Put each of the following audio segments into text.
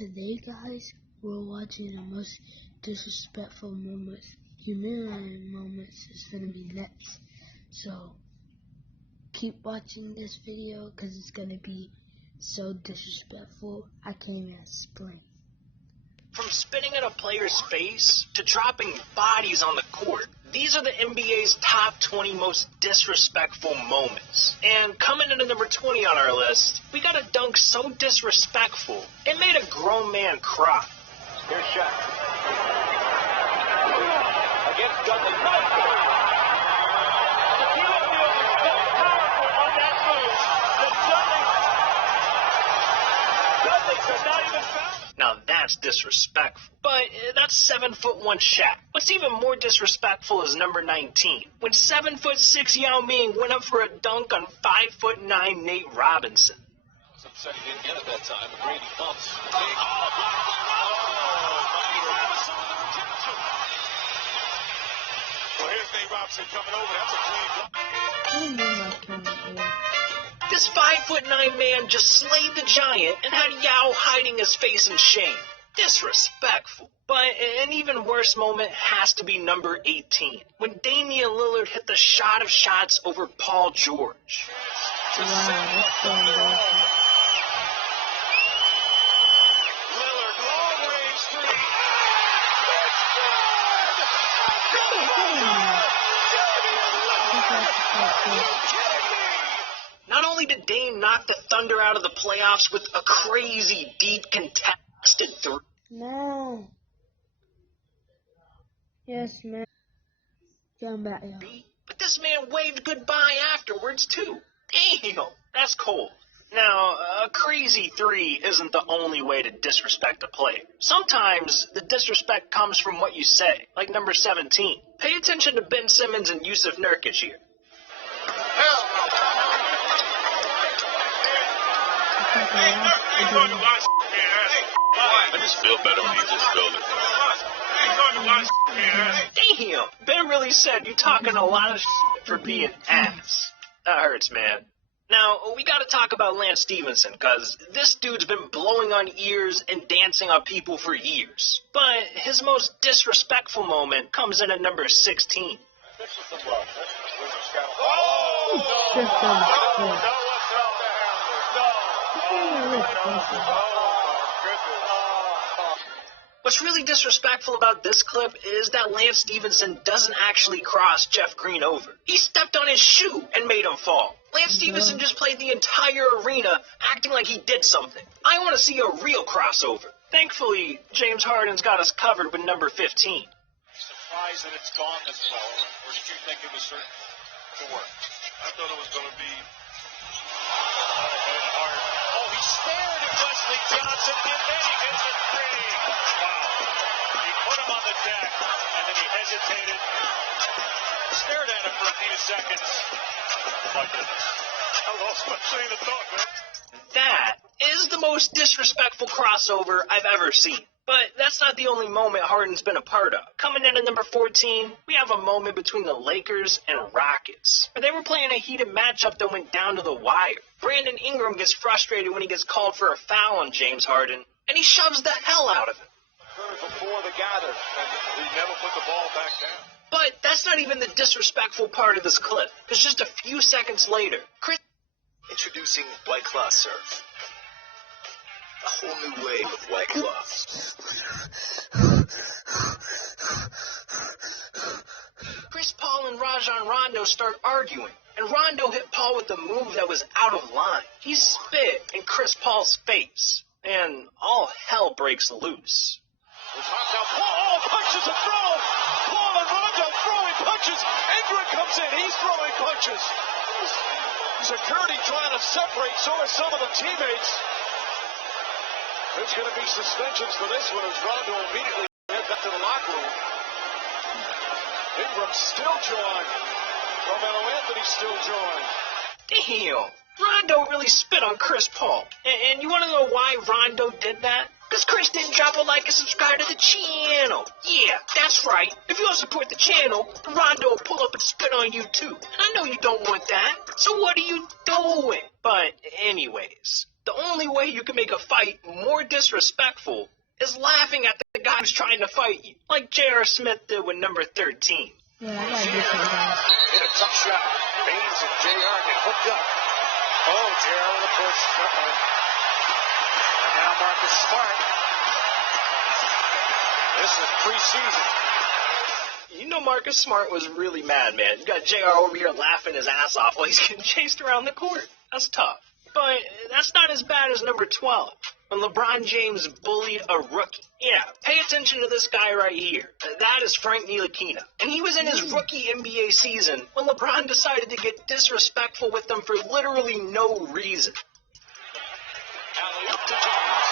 Today, guys, we're watching the most disrespectful moments, humiliating moments is gonna be next. So, keep watching this video because it's gonna be so disrespectful, I can't even explain. From spitting in a player's face to dropping bodies on the court, these are the NBA's top 20 most disrespectful moments. And coming in at number 20 on our list, we got a dunk so disrespectful, it made a grown man cry. Here's Shaq. Against Dudley. Powerful on that move. Dudley could not even foul. Now that's disrespectful. But that's 7'1" Shaq. What's even more disrespectful is number 19. When 7'6" Yao Ming went up for a dunk on 5'9" Nate Robinson. I was upset he didn't get it that time, but Brady bumps. Well, here's Nate Robinson coming over. That's a clean block. This 5'9" man just slayed the giant and had Yao hiding his face in shame. Disrespectful. But an even worse moment has to be number 18, when Damian Lillard hit the shot of shots over Paul George. Wow, that's so embarrassing. Lillard, long-range three. Not only did Dame knock the Thunder out of the playoffs with a crazy, deep, contested three. No. Yes, man. Come back, yo. But this man waved goodbye afterwards, too. Damn, that's cold. Now, a crazy three isn't the only way to disrespect a player. Sometimes the disrespect comes from what you say, like number 17. Pay attention to Ben Simmons and Yusuf Nurkic here. I just feel better when you just spilled it. Damn, Ben really said you're talking a lot of for being ass. That hurts, man. Now, we gotta talk about Lance Stevenson, cause this dude's been blowing on ears and dancing on people for years. But his most disrespectful moment comes in at number 16. What's really disrespectful about this clip is that Lance Stevenson doesn't actually cross Jeff Green over. He stepped on his shoe and made him fall. Lance Stevenson just played the entire arena acting like he did something. I want to see a real crossover. Thankfully, James Harden's got us covered with number 15. Surprised that it's gone this well, or did you think it was certain to work? I thought it was going to be hard. Oh, he stared at Wesley Johnson, and then he hits a three. Wow. He put him on the deck, and then he hesitated, stared at him for a few seconds. Oh, my goodness. I lost my train of thought, man. That is the most disrespectful crossover I've ever seen. But that's not the only moment Harden's been a part of. Coming in at number 14, we have a moment between the Lakers and Rockets, where they were playing a heated matchup that went down to the wire. Brandon Ingram gets frustrated when he gets called for a foul on James Harden, and he shoves the hell out of him. Before the gather, and he never put the ball back down. But that's not even the disrespectful part of this clip, because just a few seconds later, Introducing White Claw Surf. A whole new way of White Claw. Chris Paul and Rajon Rondo start arguing, and Rondo hit Paul with a move that was out of line. He spit in Chris Paul's face, and all hell breaks loose. Paul punches a throw. Paul and Rondo throwing punches. Ingram comes in. He's throwing punches. Security trying to separate. So are some of the teammates. There's going to be suspensions for this one as Rondo immediately head back to the locker room. Ingram still joined. Carmelo Anthony still joined. Damn, Rondo really spit on Chris Paul. And you want to know why Rondo did that? Because Chris didn't drop a like and subscribe to the channel. Yeah, that's right. If you don't support the channel, Rondo will pull up and spit on you too. I know you don't want that. So what are you doing? But anyways, the only way you can make a fight more disrespectful is laughing at the guy who's trying to fight you, like J.R. Smith did with number 13. Yeah, I like this one, guys. Hit a tough shot. Baines and JR get hooked up. Oh, JR with a push. And now Marcus Smart. This is preseason. You know Marcus Smart was really mad, man. You got JR over here laughing his ass off while he's getting chased around the court. That's tough. But that's not as bad as number 12, when LeBron James bullied a rookie. Yeah, pay attention to this guy right here. That is Frank Ntilikina. And he was in his rookie NBA season when LeBron decided to get disrespectful with him for literally no reason. Alley-oop to James.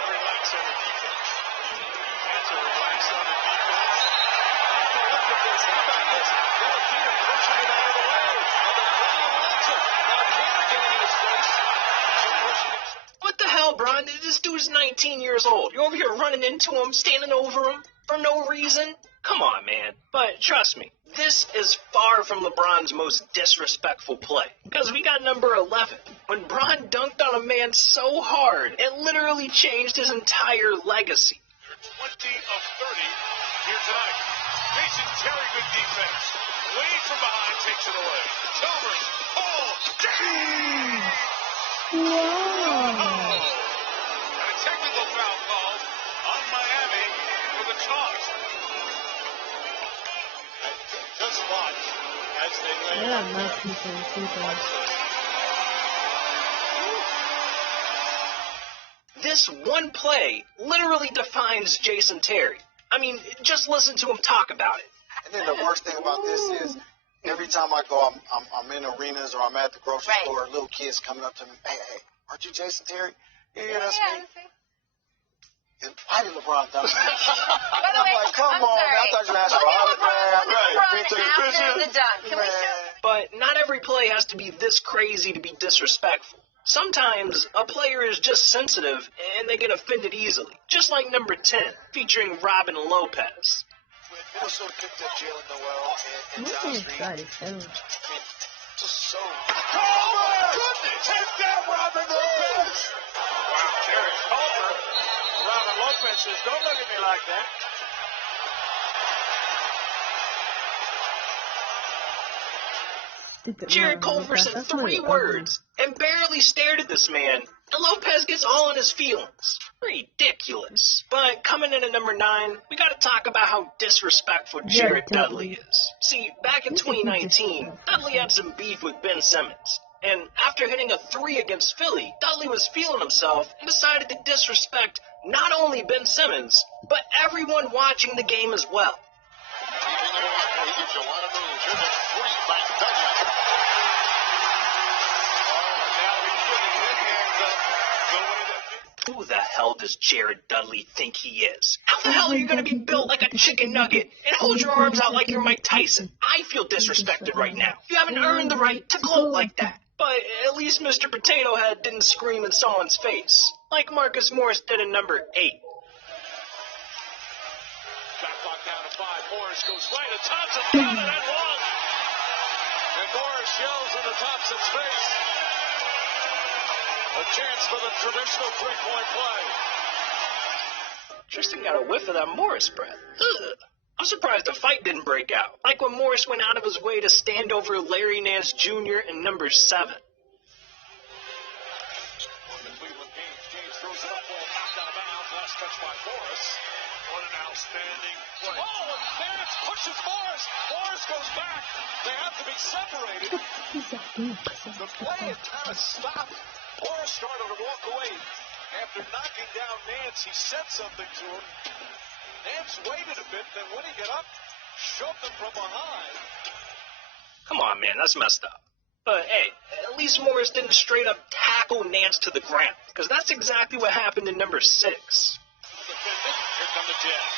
Relax on the defense. That's a relax on the defense. Look at this. How about this? Ntilikina pushing it out of the way. Now Tanner getting in his face. What the hell, Bron? This dude's 19 years old. You're over here running into him, standing over him for no reason? Come on, man. But trust me, this is far from LeBron's most disrespectful play. Because we got number 11. When Bron dunked on a man so hard, it literally changed his entire legacy. 20 of 30 here tonight. Jason Terry, good defense. Wade from behind takes it away. Chalmers. Oh, damn! Wow. And a technical foul called on Miami for the toss. Just watch as they lay I got mouthpieces too, guys. This one play literally defines Jason Terry. I mean, just listen to him talk about it. And then the worst thing about this is, every time I go, I'm in arenas or I'm at the grocery store, little kids coming up to me, hey, aren't you Jason Terry? Yeah, that's me. And why did LeBron dunk me? I'm like, come on, man. I thought you asked for after the dunk. Can we But not every play has to be this crazy to be disrespectful. Sometimes a player is just sensitive and they get offended easily. Just like number 10, featuring Robin Lopez. Also picked up Jalen Noel and Josh Reed. Just so. Oh, my goodness! Take that, Robin Lopez! Wow, Terry Culver. Robin Lopez says, don't look at me like that. Jared Culver said 3 words and barely stared at this man, and Lopez gets all in his feelings. Ridiculous. But coming in at number 9, we gotta talk about how disrespectful Jared Dudley is. See, back in 2019, Dudley had some beef with Ben Simmons. And after hitting a 3 against Philly, Dudley was feeling himself and decided to disrespect not only Ben Simmons, but everyone watching the game as well. He gives you a lot of moves. Here's a 3 by Dudley. Who the hell does Jared Dudley think he is? How the hell are you going to be built like a chicken nugget and hold your arms out like you're Mike Tyson? I feel disrespected right now. You haven't earned the right to gloat like that. But at least Mr. Potato Head didn't scream in someone's face, like Marcus Morris did in number 8. Shot clock down to 5. Morris goes right at Thompson. Got it and long. And Morris yells into Thompson's face. A chance for the traditional three-point play. Tristan got a whiff of that Morris breath. Ugh. I'm surprised the fight didn't break out, like when Morris went out of his way to stand over Larry Nance Jr. in number 7. On the Cleveland Games, James throws it up, ball knocked out of bounds. Last touch by Morris. What an outstanding play. Oh, and Nance pushes Morris. Morris goes back. They have to be separated. The play had kind of stopped. Morris started to walk away. After knocking down Nance, he said something to him. Nance waited a bit, then when he got up, shoved him from behind. Come on, man, that's messed up. But hey, at least Morris didn't straight up tackle Nance to the ground, because that's exactly what happened in number 6. Here come the Jazz.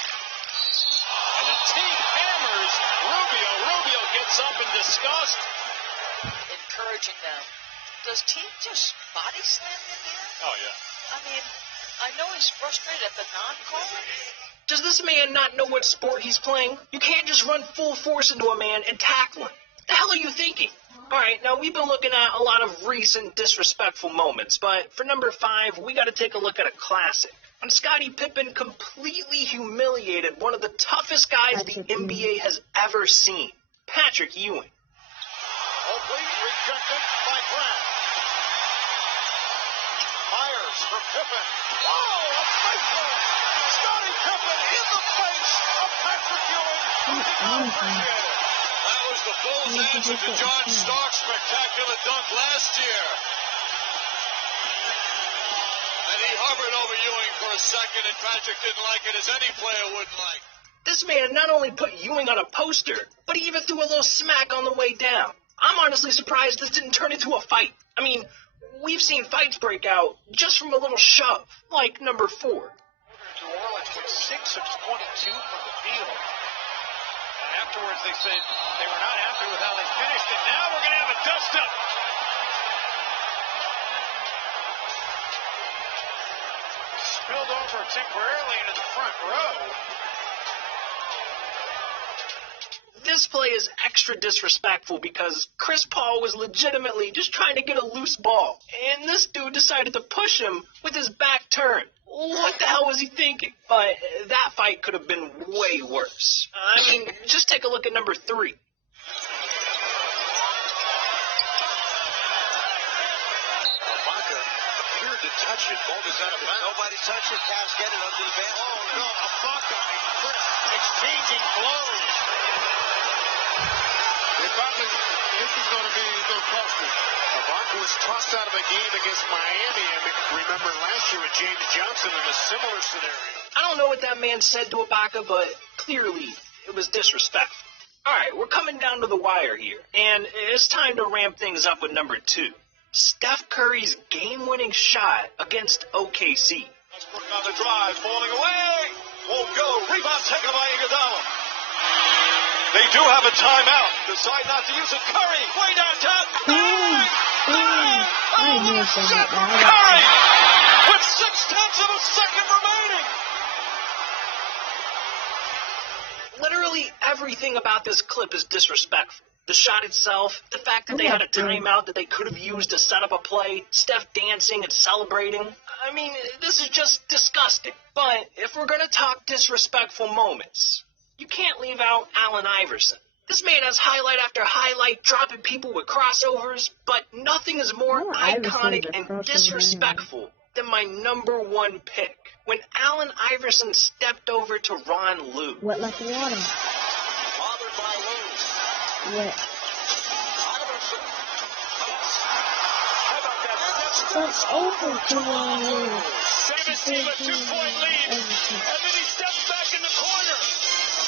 And the team hammers Rubio. Rubio gets up in disgust. encouraging them? Does Teague just body slam you there? Oh, yeah. I mean, I know he's frustrated at the non-call. Does this man not know what sport he's playing? You can't just run full force into a man and tackle him. The hell are you thinking? Alright, now we've been looking at a lot of recent disrespectful moments, but for number 5, we gotta take a look at a classic. When Scottie Pippen completely humiliated one of the toughest guys the NBA has ever seen, Patrick Ewing. Oblique rejected by Grant. Myers for Pippen. Whoa, a face hug. Scottie Pippen in the face of Patrick Ewing. Who did not appreciate it. That was the Bulls' answer to John Stark's spectacular dunk last year. And he hovered over Ewing for a second, and Patrick didn't like it, as any player wouldn't like. This man not only put Ewing on a poster, but he even threw a little smack on the way down. I'm honestly surprised this didn't turn into a fight. I mean, we've seen fights break out just from a little shove, like number 4. New Orleans went 6 of 22 from the field. And afterwards they said they were not happy with how they finished, and now we're going to have a dust-up. Spilled over temporarily into the front row. This play is extra disrespectful because Chris Paul was legitimately just trying to get a loose ball, and this dude decided to push him with his back turned. What the hell was he thinking? But that fight could have been way worse. I mean, just take a look at number 3. Ibaka appeared to touch it. Ball is out of bounds. Nobody touched it. Cavs get it under the bench. Oh, no. Ibaka and Chris exchanging blows. This is going to cost him. Ibaka was tossed out of a game against Miami. And remember last year with James Johnson in a similar scenario. I don't know what that man said to Ibaka, but clearly it was disrespectful. All right, we're coming down to the wire here, and it's time to ramp things up with number 2. Steph Curry's game-winning shot against OKC. Westbrook on the drive, falling away. Won't go. Rebound taken by Iguodala. They do have a timeout. Decide not to use it. Curry, way downtown. Bang! Bang! Oh, what a shot from Curry! With 0.6 of a second remaining. Literally everything about this clip is disrespectful. The shot itself, the fact that they had a timeout that they could have used to set up a play, Steph dancing and celebrating. I mean, this is just disgusting. But if we're going to talk disrespectful moments, you can't leave out Allen Iverson. This man has highlight after highlight, dropping people with crossovers, but nothing is more iconic and disrespectful than my number 1 pick. When Allen Iverson stepped over to Ron Lue. Wet like water. Bothered by Lue. Wet. Iverson. How about that? That's over to Ron Lue. 17, a 2-point lead. And then he steps back in the corner.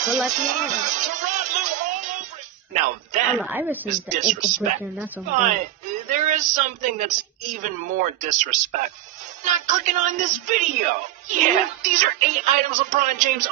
Wet like water. To Ron Lue all over it. Now that Iverson's is the ankle breaker, and disrespect. that's But there is something that's even more disrespectful. Not clicking on this video. Yeah, these are 8 items LeBron James